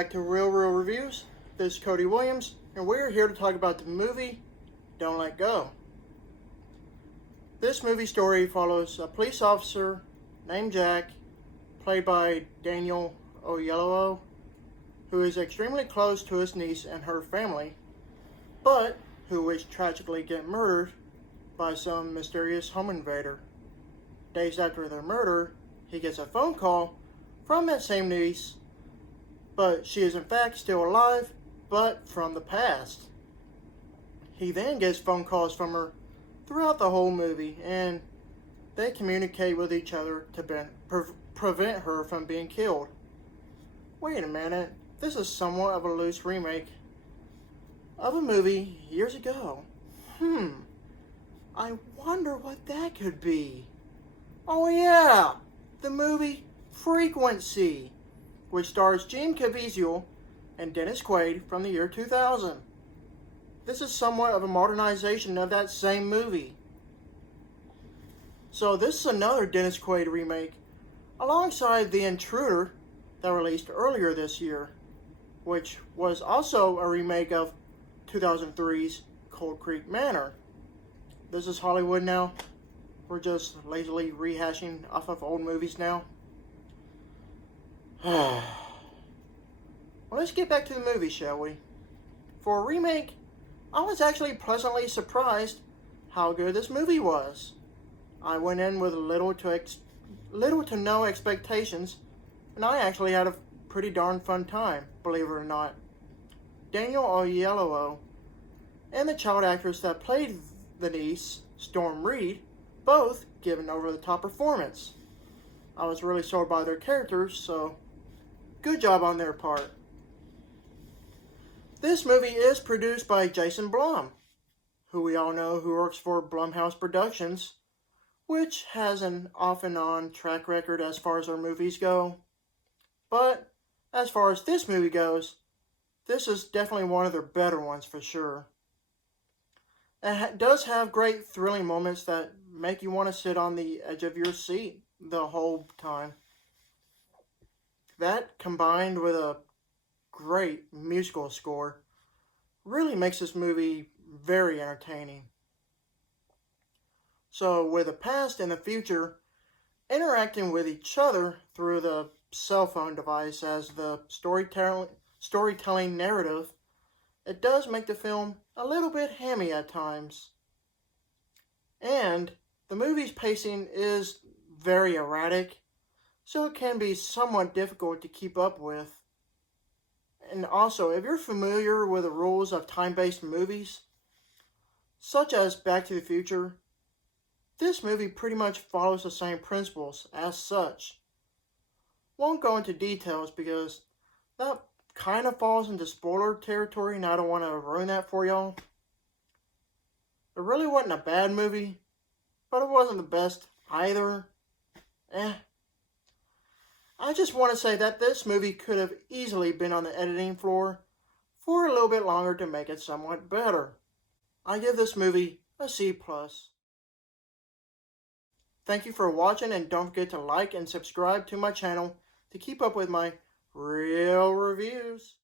back to Real Reviews. This is Cody Williams, and we're here to talk about the movie Don't Let Go. This movie story follows a police officer named Jack, played by Daniel Oyelowo, who is extremely close to his niece and her family, but who is tragically get murdered by some mysterious home invader. Days after their murder, he gets a phone call from that same niece, but she is in fact still alive, but from the past. He then gets phone calls from her throughout the whole movie, and they communicate with each other to prevent her from being killed. Wait a minute, this is somewhat of a loose remake of a movie years ago. I wonder what that could be. Oh yeah, the movie Frequency, which stars Jim Caviezel and Dennis Quaid from the year 2000. This is somewhat of a modernization of that same movie. So this is another Dennis Quaid remake, alongside The Intruder that released earlier this year, which was also a remake of 2003's Cold Creek Manor. This is Hollywood now. We're just lazily rehashing off of old movies now. Well, let's get back to the movie, shall we? For a remake, I was actually pleasantly surprised how good this movie was. I went in with little to no expectations, and I actually had a pretty darn fun time, believe it or not. Daniel Oyelowo and the child actress that played the niece, Storm Reed, both give an over-the-top performance. I was really sold by their characters, so good job on their part. This movie is produced by Jason Blum, who we all know who works for Blumhouse Productions, which has an off and on track record as far as their movies go. But as far as this movie goes, this is definitely one of their better ones for sure. It does have great thrilling moments that make you want to sit on the edge of your seat the whole time. That, combined with a great musical score, really makes this movie very entertaining. So with the past and the future interacting with each other through the cell phone device as the storytelling narrative, it does make the film a little bit hammy at times. And the movie's pacing is very erratic, so it can be somewhat difficult to keep up with. And also, if you're familiar with the rules of time-based movies, such as Back to the Future, this movie pretty much follows the same principles as such. Won't go into details because that kind of falls into spoiler territory, and I don't want to ruin that for y'all. It really wasn't a bad movie, but it wasn't the best either. I just want to say that this movie could have easily been on the editing floor for a little bit longer to make it somewhat better. I give this movie a C+. Thank you for watching, and don't forget to like and subscribe to my channel to keep up with my real reviews.